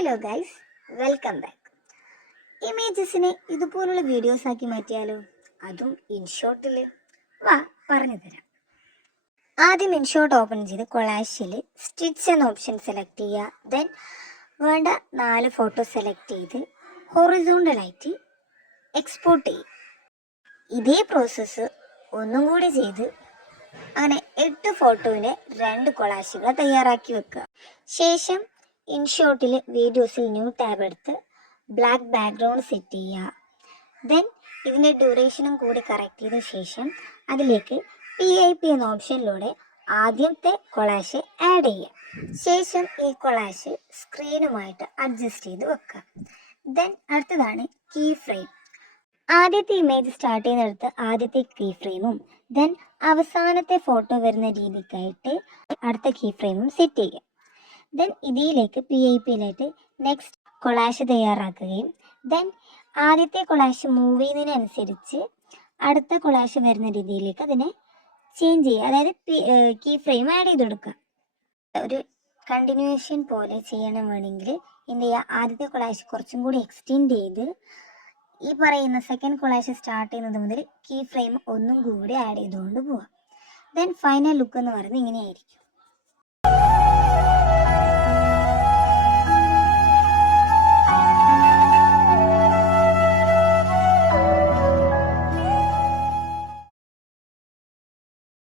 Hello guys, welcome back. ഇമേജസിനെ ഇതുപോലുള്ള videos ആക്കി മാറ്റിയാലോ? അതും ഇൻഷോട്ടിൽ. വാ, പറഞ്ഞു തരാം. ആദ്യം ഇൻഷോട്ട് ഓപ്പൺ ചെയ്ത് കൊളാഷിൽ സ്റ്റിച്ച് എന്ന ഓപ്ഷൻ സെലക്ട് ചെയ്യുക. ദെൻ വേണ്ട 4 ഫോട്ടോ സെലക്ട് ചെയ്ത് ഹൊറിസോണ്ടലായിട്ട് എക്സ്പോർട്ട് ചെയ്യും. ഇതേ പ്രോസസ്സ് ഒന്നും കൂടി ചെയ്ത് അങ്ങനെ 8 ഫോട്ടോവിൻ്റെ 2 കൊളാഷുകൾ തയ്യാറാക്കി വെക്കുക. ശേഷം ഇൻഷോട്ടിൽ വീഡിയോസിൽ ന്യൂ ടാബ് എടുത്ത് ബ്ലാക്ക് ബാക്ക്ഗ്രൗണ്ട് സെറ്റ് ചെയ്യുക. ദെൻ ഇതിൻ്റെ ഡ്യൂറേഷനും കൂടി കറക്റ്റ് ചെയ്ത ശേഷം അതിലേക്ക് PIP എന്ന ഓപ്ഷനിലൂടെ ആദ്യത്തെ കൊളാഷ് ആഡ് ചെയ്യുക. ശേഷം ഈ കൊളാഷ് സ്ക്രീനുമായിട്ട് അഡ്ജസ്റ്റ് ചെയ്ത് വെക്കുക. ദെൻ അടുത്തതാണ് കീ ഫ്രെയിം. ആദ്യത്തെ ഇമേജ് സ്റ്റാർട്ട് ചെയ്യുന്നിടത്ത് ആദ്യത്തെ കീ ഫ്രെയിമും ദെൻ അവസാനത്തെ ഫോട്ടോ വരുന്ന രീതിക്കായിട്ട് അടുത്ത കീ ഫ്രെയിമും സെറ്റ് ചെയ്യുക. ദെൻ ഇതിലേക്ക് PIPയിലായിട്ട് നെക്സ്റ്റ് കൊളാഷ് തയ്യാറാക്കുകയും ദെൻ ആദ്യത്തെ കൊളാഷ് മൂവ് ചെയ്യുന്നതിനനുസരിച്ച് അടുത്ത കൊളാഷ് വരുന്ന രീതിയിലേക്ക് അതിനെ ചേഞ്ച് ചെയ്യുക. അതായത് കീ ഫ്രെയിം ആഡ് ചെയ്ത് കൊടുക്കുക. ഒരു കണ്ടിന്യൂവേഷൻ പോലെ ചെയ്യണം വേണമെങ്കിൽ എന്ത് ചെയ്യുക, ആദ്യത്തെ കൊളാഷ് കുറച്ചും കൂടി എക്സ്റ്റെൻഡ് ചെയ്ത് ഈ പറയുന്ന സെക്കൻഡ് കൊളാഷ് സ്റ്റാർട്ട് ചെയ്യുന്നത് മുതൽ കീ ഫ്രെയിം ഒന്നും കൂടി ആഡ് ചെയ്തുകൊണ്ട് പോവാം. ദെൻ ഫൈനൽ ലുക്ക് എന്ന് പറയുന്നത് ഇങ്ങനെയായിരിക്കും.